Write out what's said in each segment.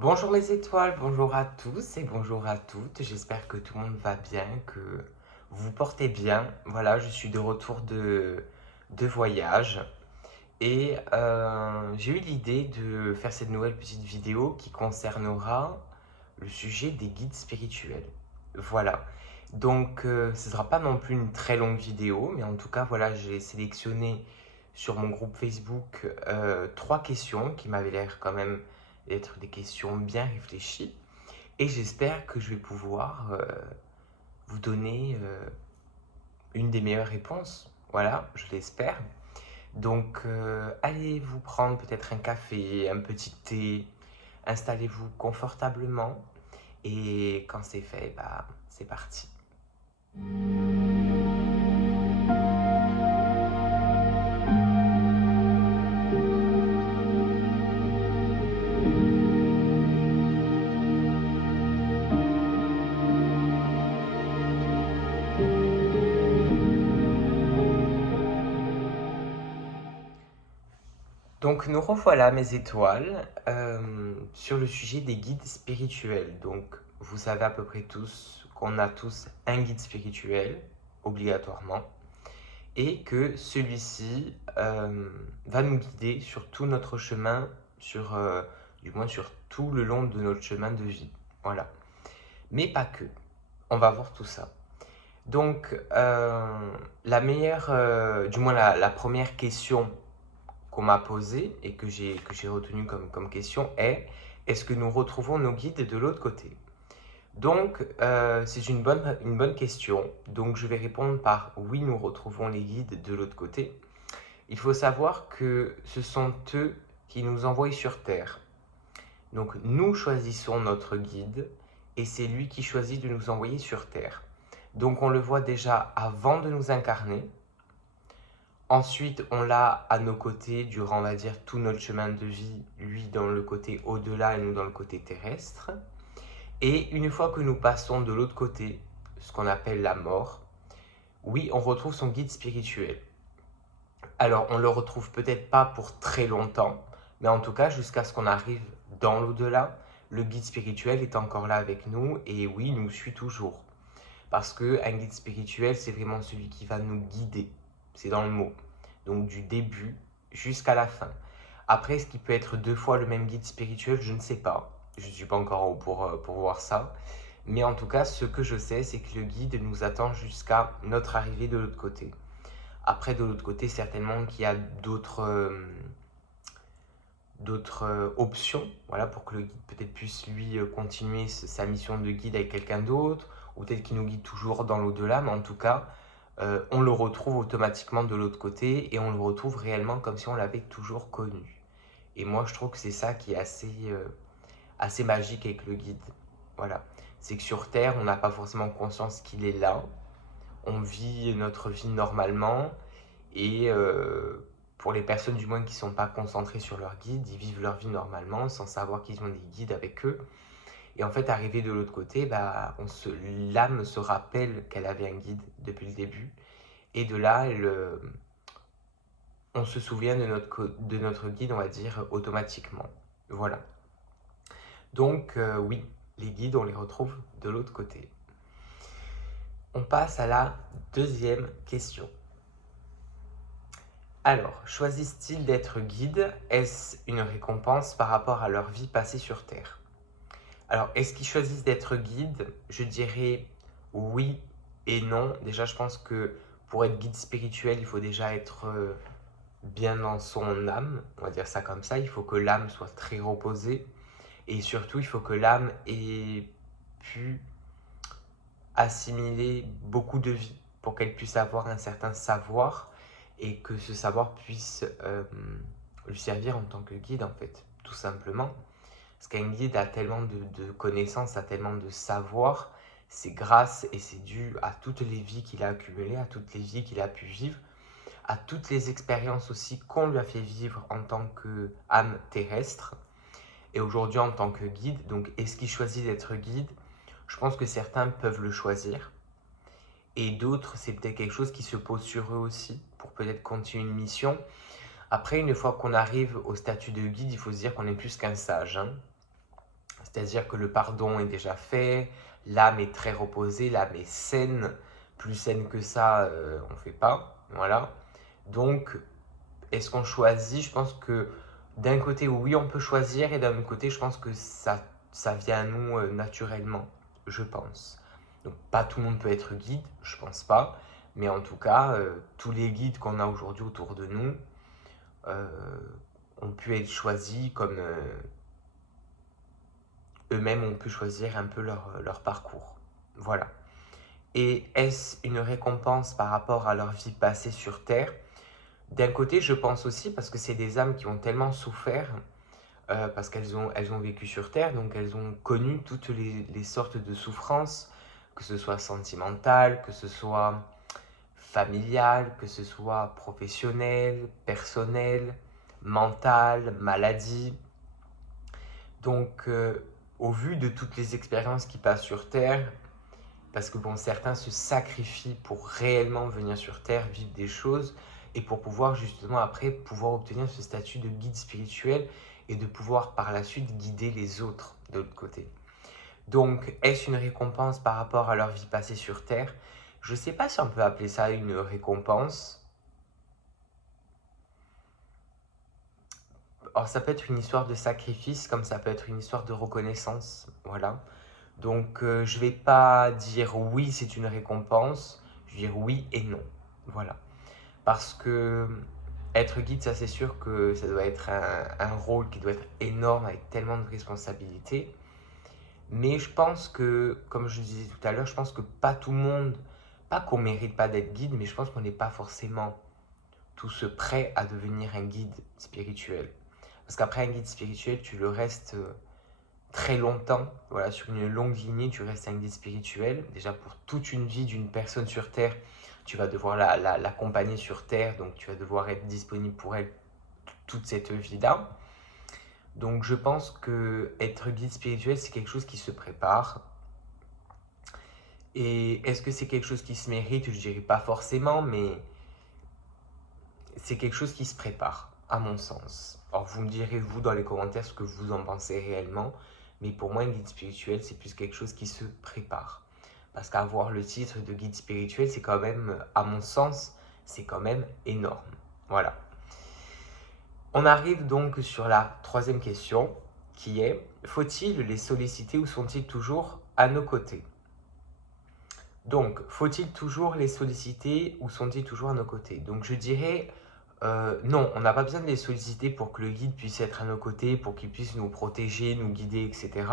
Bonjour mes étoiles, bonjour à tous et bonjour à toutes. J'espère que tout le monde va bien, que vous vous portez bien. Voilà, je suis de retour de voyage et j'ai eu l'idée de faire cette nouvelle petite vidéo qui concernera le sujet des guides spirituels. Voilà, donc ce ne sera pas non plus une très longue vidéo, mais en tout cas, voilà, j'ai sélectionné sur mon groupe Facebook 3 questions qui m'avaient l'air quand même d'être des questions bien réfléchies. Et j'espère que je vais pouvoir vous donner une des meilleures réponses. Voilà, je l'espère. Donc, allez vous prendre peut-être un café, un petit thé, installez-vous confortablement et quand c'est fait, bah, c'est parti. Donc nous revoilà mes étoiles sur le sujet des guides spirituels. Donc vous savez à peu près tous qu'on a tous un guide spirituel, obligatoirement, et que celui-ci va nous guider sur tout notre chemin, du moins sur tout le long de notre chemin de vie. Voilà. Mais pas que. On va voir tout ça. Donc la meilleure, du moins la première question qu'on m'a posée et que j'ai retenue comme question est: est-ce que nous retrouvons nos guides de l'autre côté? Donc, c'est une bonne question. Donc, je vais répondre par oui, nous retrouvons les guides de l'autre côté. Il faut savoir que ce sont eux qui nous envoient sur Terre. Donc, nous choisissons notre guide et c'est lui qui choisit de nous envoyer sur Terre. Donc, on le voit déjà avant de nous incarner. Ensuite, on l'a à nos côtés durant, on va dire, tout notre chemin de vie, lui dans le côté au-delà et nous dans le côté terrestre. Et une fois que nous passons de l'autre côté, ce qu'on appelle la mort, oui, on retrouve son guide spirituel. Alors, on ne le retrouve peut-être pas pour très longtemps, mais en tout cas, jusqu'à ce qu'on arrive dans l'au-delà, le guide spirituel est encore là avec nous et oui, il nous suit toujours. Parce qu'un guide spirituel, c'est vraiment celui qui va nous guider. C'est dans le mot. Donc, du début jusqu'à la fin. Après, est-ce qu'il peut être 2 fois le même guide spirituel? Je ne sais pas. Je ne suis pas encore en haut pour voir ça. Mais en tout cas, ce que je sais, c'est que le guide nous attend jusqu'à notre arrivée de l'autre côté. Après, de l'autre côté, certainement qu'il y a d'autres options, voilà, pour que le guide peut-être puisse lui continuer sa mission de guide avec quelqu'un d'autre, ou peut-être qu'il nous guide toujours dans l'au-delà, mais en tout cas, on le retrouve automatiquement de l'autre côté et on le retrouve réellement comme si on l'avait toujours connu. Et moi, je trouve que c'est ça qui est assez magique avec le guide. Voilà. C'est que sur Terre, on n'a pas forcément conscience qu'il est là. On vit notre vie normalement et pour les personnes du moins qui ne sont pas concentrées sur leur guide, ils vivent leur vie normalement sans savoir qu'ils ont des guides avec eux. Et en fait, arrivé de l'autre côté, bah, l'âme se rappelle qu'elle avait un guide depuis le début. Et de là, on se souvient de notre guide, on va dire, automatiquement. Voilà. Donc, oui, les guides, on les retrouve de l'autre côté. On passe à la deuxième question. Alors, choisissent-ils d'être guides? Est-ce une récompense par rapport à leur vie passée sur Terre? Alors, est-ce qu'ils choisissent d'être guides? Je dirais oui et non. Déjà, je pense que pour être guide spirituel, il faut déjà être bien dans son âme, on va dire ça comme ça. Il faut que l'âme soit très reposée et surtout, il faut que l'âme ait pu assimiler beaucoup de vie pour qu'elle puisse avoir un certain savoir et que ce savoir puisse lui servir en tant que guide, en fait, tout simplement. Parce qu'un guide a tellement de connaissances, a tellement de savoir, c'est grâce et c'est dû à toutes les vies qu'il a accumulées, à toutes les vies qu'il a pu vivre, à toutes les expériences aussi qu'on lui a fait vivre en tant qu'âme terrestre et aujourd'hui en tant que guide. Donc, est-ce qu'il choisit d'être guide? Je pense que certains peuvent le choisir et d'autres, c'est peut-être quelque chose qui se pose sur eux aussi pour peut-être continuer une mission. Après, une fois qu'on arrive au statut de guide, il faut se dire qu'on est plus qu'un sage, hein. C'est-à-dire que le pardon est déjà fait, l'âme est très reposée, l'âme est saine. Plus saine que ça, on ne fait pas. Voilà. Donc, est-ce qu'on choisit? Je pense que d'un côté, oui, on peut choisir, et d'un autre côté, je pense que ça vient à nous naturellement, je pense. Donc, pas tout le monde peut être guide, je pense pas. Mais en tout cas, tous les guides qu'on a aujourd'hui autour de nous euh, ont pu être choisis comme eux-mêmes ont pu choisir un peu leur parcours. Voilà. Et est-ce une récompense par rapport à leur vie passée sur Terre? D'un côté, je pense aussi, parce que c'est des âmes qui ont tellement souffert, parce qu'elles ont vécu sur Terre, donc elles ont connu toutes les sortes de souffrances, que ce soit sentimentale, que ce soit familiale, que ce soit professionnelle, personnelle, mentale, maladie. Donc, au vu de toutes les expériences qui passent sur Terre, parce que bon, certains se sacrifient pour réellement venir sur Terre, vivre des choses, et pour pouvoir justement après pouvoir obtenir ce statut de guide spirituel et de pouvoir par la suite guider les autres de l'autre côté. Donc, est-ce une récompense par rapport à leur vie passée sur Terre? Je ne sais pas si on peut appeler ça une récompense. Alors, ça peut être une histoire de sacrifice, comme ça peut être une histoire de reconnaissance. Voilà. Donc, je ne vais pas dire oui, c'est une récompense. Je vais dire oui et non. Voilà. Parce que être guide, ça c'est sûr que ça doit être un rôle qui doit être énorme avec tellement de responsabilités. Mais je pense que, comme je disais tout à l'heure, je pense que pas tout le monde, pas qu'on mérite pas d'être guide, mais je pense qu'on n'est pas forcément tous prêts à devenir un guide spirituel. Parce qu'après un guide spirituel, tu le restes très longtemps, voilà, sur une longue lignée, tu restes un guide spirituel. Déjà pour toute une vie d'une personne sur Terre, tu vas devoir l'accompagner sur Terre, donc tu vas devoir être disponible pour elle toute cette vie-là. Donc je pense que être guide spirituel, c'est quelque chose qui se prépare. Et est-ce que c'est quelque chose qui se mérite? Je dirais pas forcément, mais c'est quelque chose qui se prépare, à mon sens. Alors vous me direz, vous, dans les commentaires, ce que vous en pensez réellement. Mais pour moi, un guide spirituel, c'est plus quelque chose qui se prépare. Parce qu'avoir le titre de guide spirituel, c'est quand même, à mon sens, c'est quand même énorme. Voilà. On arrive donc sur la troisième question, qui est, faut-il les solliciter ou sont-ils toujours à nos côtés? Donc, faut-il toujours les solliciter ou sont-ils toujours à nos côtés? Donc, je dirais, non, on n'a pas besoin de les solliciter pour que le guide puisse être à nos côtés, pour qu'il puisse nous protéger, nous guider, etc.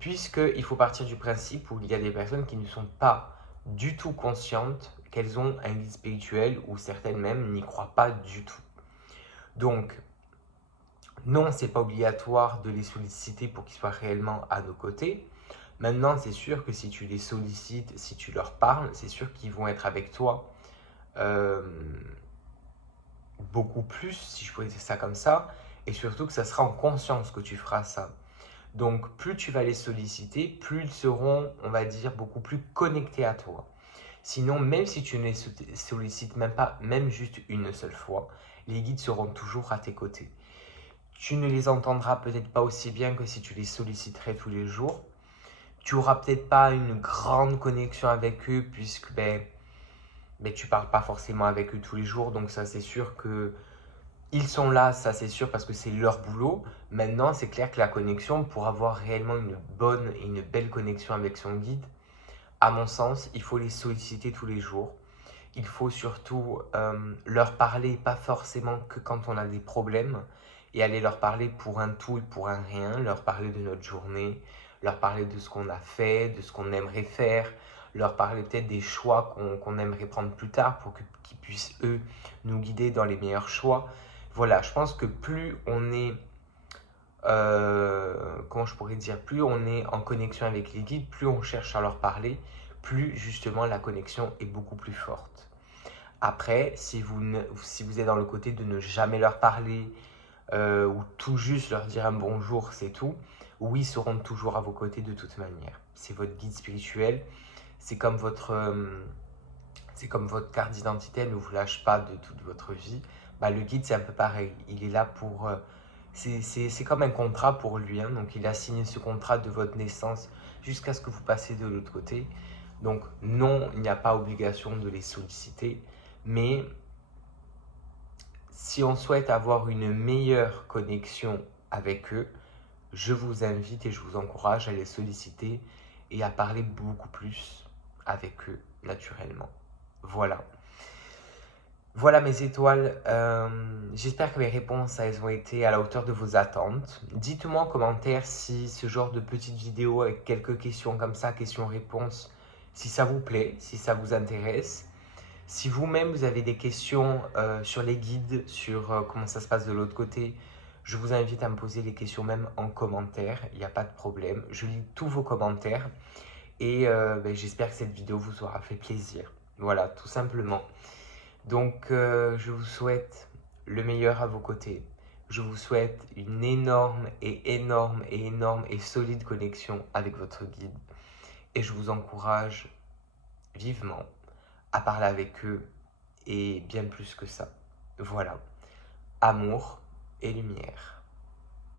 Puisqu'il faut partir du principe où il y a des personnes qui ne sont pas du tout conscientes qu'elles ont un guide spirituel, ou certaines même n'y croient pas du tout. Donc, non, c'est pas obligatoire de les solliciter pour qu'ils soient réellement à nos côtés. Maintenant, c'est sûr que si tu les sollicites, si tu leur parles, c'est sûr qu'ils vont être avec toi euh, beaucoup plus, si je pourrais dire ça comme ça, et surtout que ça sera en conscience que tu feras ça. Donc, plus tu vas les solliciter, plus ils seront, on va dire, beaucoup plus connectés à toi. Sinon, même si tu ne les sollicites même pas, même juste une seule fois, les guides seront toujours à tes côtés. Tu ne les entendras peut-être pas aussi bien que si tu les solliciterais tous les jours. Tu auras peut-être pas une grande connexion avec eux puisque tu parles pas forcément avec eux tous les jours. Donc ça, c'est sûr que ils sont là, ça c'est sûr parce que c'est leur boulot. Maintenant, c'est clair que la connexion, pour avoir réellement une bonne et une belle connexion avec son guide, à mon sens, il faut les solliciter tous les jours. Il faut surtout leur parler, pas forcément que quand on a des problèmes, et aller leur parler pour un tout et pour un rien, leur parler de notre journée, leur parler de ce qu'on a fait, de ce qu'on aimerait faire, leur parler peut-être des choix qu'on aimerait prendre plus tard pour qu'ils puissent, eux, nous guider dans les meilleurs choix. Voilà, je pense que plus on est, comment je pourrais dire, plus on est en connexion avec les guides, plus on cherche à leur parler, plus justement la connexion est beaucoup plus forte. Après, si vous êtes dans le côté de ne jamais leur parler ou tout juste leur dire un bonjour, c'est tout, oui, ils seront toujours à vos côtés de toute manière. C'est votre guide spirituel, c'est comme votre carte d'identité, elle ne vous lâche pas de toute votre vie. Bah, le guide, c'est un peu pareil. Il est là pour c'est comme un contrat pour lui, hein. Donc il a signé ce contrat de votre naissance jusqu'à ce que vous passiez de l'autre côté. Donc non, il n'y a pas obligation de les solliciter, mais si on souhaite avoir une meilleure connexion avec eux, je vous invite et je vous encourage à les solliciter et à parler beaucoup plus avec eux naturellement. Voilà. Voilà mes étoiles, j'espère que mes réponses elles ont été à la hauteur de vos attentes. Dites-moi en commentaire si ce genre de petite vidéo avec quelques questions comme ça, questions-réponses, si ça vous plaît, si ça vous intéresse. Si vous-même vous avez des questions sur les guides, sur comment ça se passe de l'autre côté, je vous invite à me poser les questions même en commentaire, il n'y a pas de problème. Je lis tous vos commentaires et j'espère que cette vidéo vous aura fait plaisir. Voilà, tout simplement. Donc, je vous souhaite le meilleur à vos côtés. Je vous souhaite une énorme et solide connexion avec votre guide. Et je vous encourage vivement à parler avec eux et bien plus que ça. Voilà. Amour et lumière.